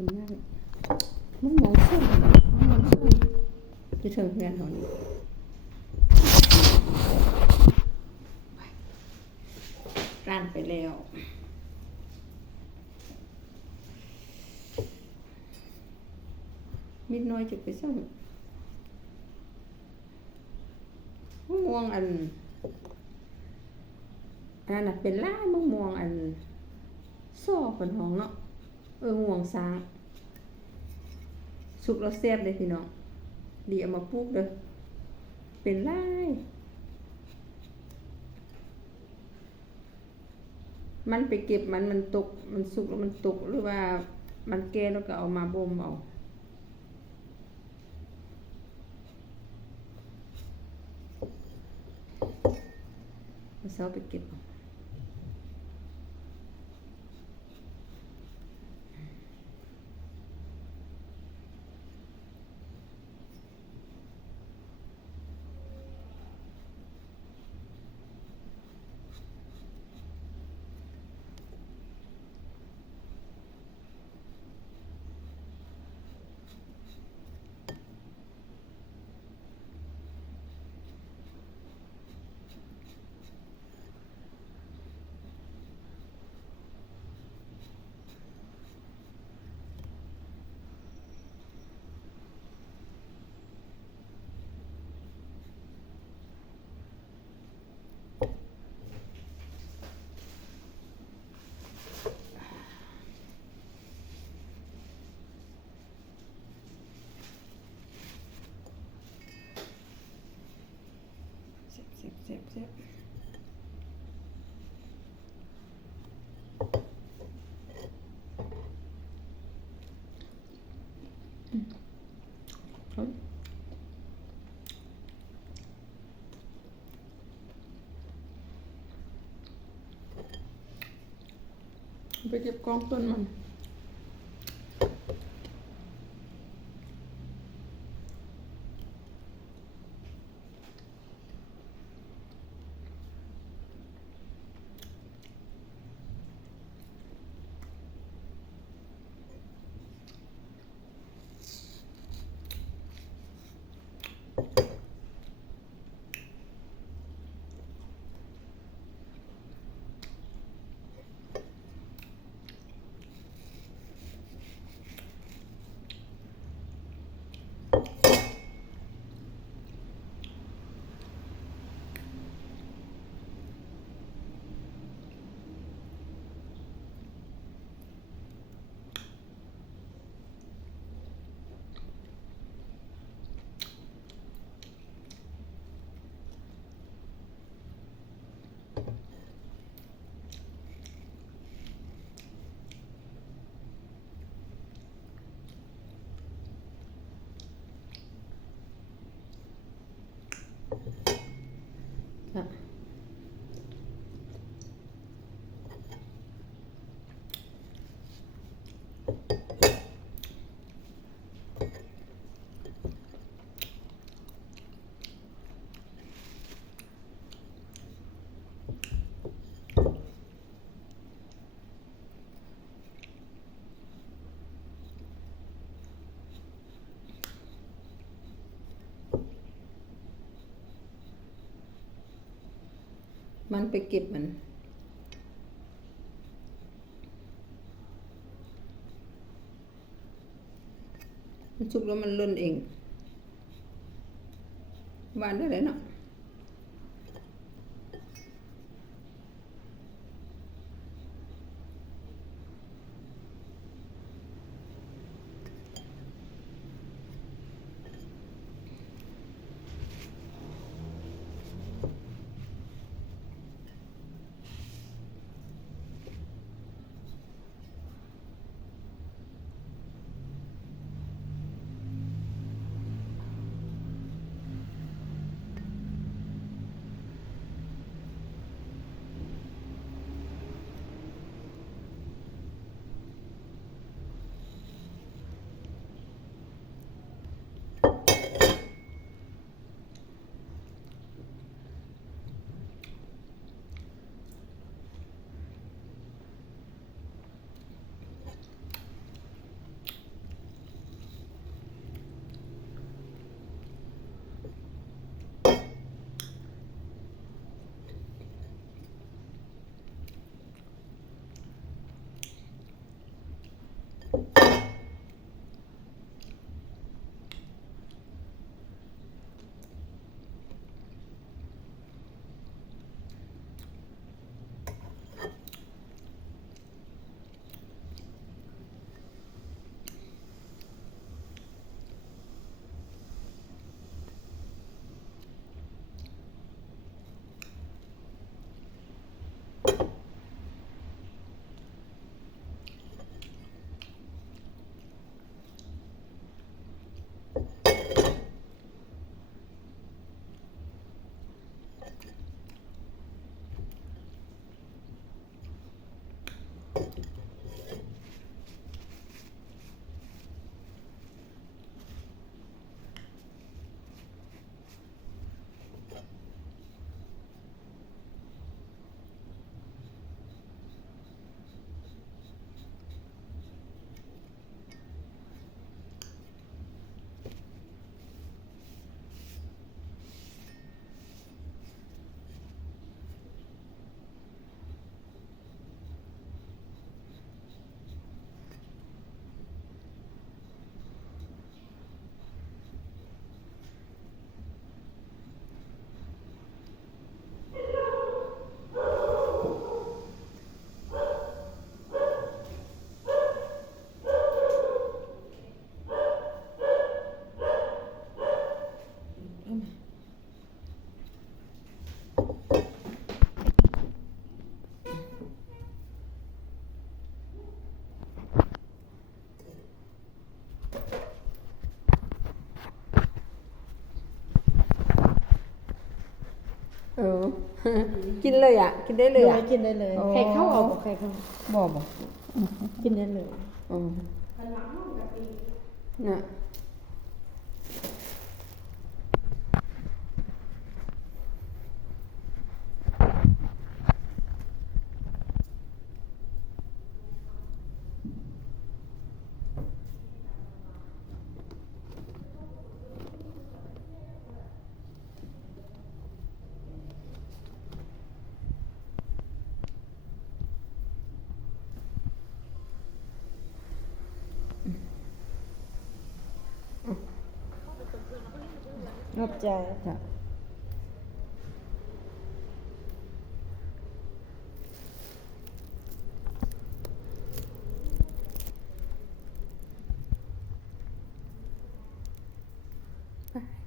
เป็นนั่งมันมองส้มมันมองส้มจะเถิงเพื่อนเขานี่ร้านไปแล้วมิดน้อยจะไปซ่อมมะม่วงอันนั้นน่ะเป็นล่ามะม่วงอันซ่อคนห้องเนาะม่วงสางสุกแล้วแซ่บเลยพี่น้องดีเอามาปลูกเด้อเป็นล่มันไปเก็บมันตกมันสุกแล้วมันตกหรือว่ามันแก่แล้วก็เอามาบ่มเอาเช้าไปเก็บเจ็บไปเก็บกองต้นมันค่ะมันไปเก็บมันสุกแล้วมันล่นเองหวานได้เลยเนาะ เออ กินเลยอ่ะ กินได้เลยอ่ะ กินได้เลย อ๋อ ไข่เข้าเอาไข่เข้า บ่บ่ กินได้เลย อืมน่ะขอบใจ จ้ะไป